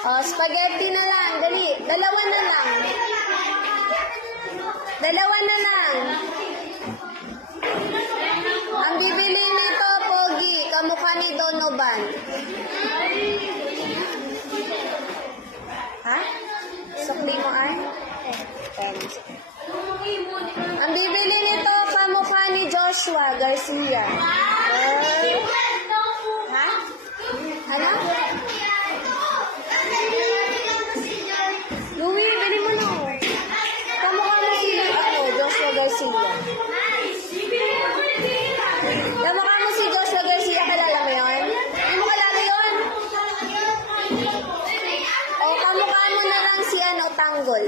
Oh, spaghetti na lang. Dali. Dalawa na lang. Dalawa na lang. Ang bibili nito, Pogi, kamukha ni Donovan. Ha? Sukli mo, Ar? Thanks. Ang bibili nito, kamukha ni Joshua Garcia. Ha? Ano? Louie, bili mo na. Kamukha mo si Joshua Garcia. Kamukha mo si Joshua Garcia, kalala mo yun? Hindi mo kalala yun? O, kamukha mo na lang si Tanggol.